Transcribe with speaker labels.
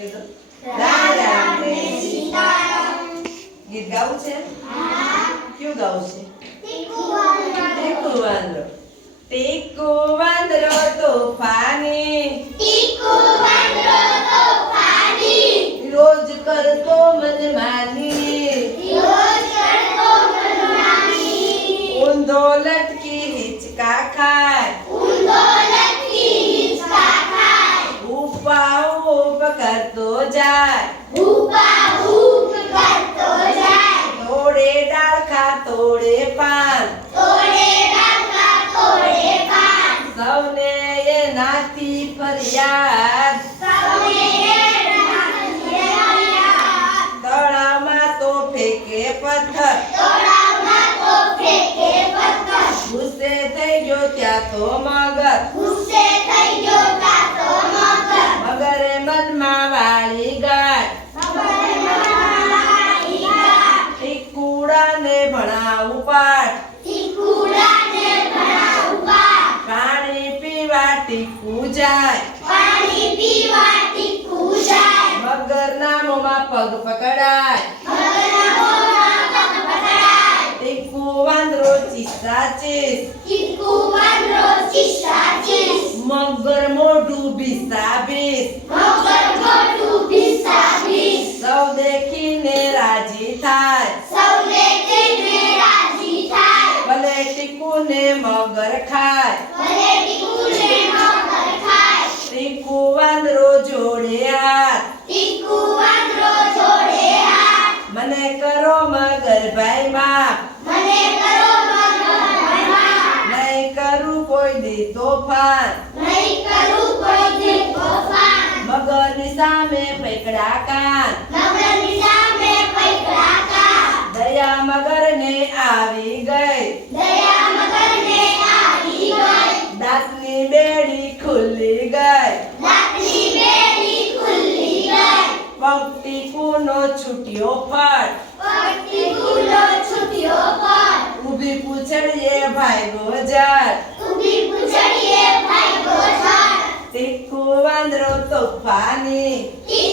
Speaker 1: કહી દો ગીત ગાવું છે? કયું ગાવું છે? ટીકુ વાંદરો ટીકુ વાંદરો તોફાની ઉપ કરતો જાય તોડે ડાળખા તોડે પાન સૌને એનાથી ફરિયાદ તળાવમાં તો ફેંકે પથ્થર ગુસ્સે થઈ ગયો ત્યાં તો મગર ટીકુડાને ભણાવું પાઠ
Speaker 2: ટીકુડાને ભણાવું પાઠ.
Speaker 1: પાણી પીવા ટીકુ જાય
Speaker 2: પાણી પીવા ટીકુ જાય.
Speaker 1: મગરના મોંમાં પગ પકડાય
Speaker 2: મગરના મોંમાં પગ પકડાય.
Speaker 1: ટીકુ વાંદરો ચીસા ચીસ
Speaker 2: ટીકુ વાંદરો ચીસા ચીસ.
Speaker 1: મગર તોફાન
Speaker 2: નહીં કરું કોઈ દી તોફાન.
Speaker 1: મગરની સામે પકડા કાન
Speaker 2: મગરની સામે પૈકડા કાન.
Speaker 1: દયા મગરને આવી ગઈ
Speaker 2: દયા મગરને આવી ગઈ.
Speaker 1: દાંતની બેડી ખુલ્લી ગઈ
Speaker 2: દાંતની બેડી ખુલ્લી ગઈ.
Speaker 1: પંક્તિ કુનો છૂટ્યો ફળ
Speaker 2: પગથી ફૂલો છૂટ્યો પર.
Speaker 1: ઊભી પૂછડીએ ભાગ્યો જળ Alejandro Tofani. Y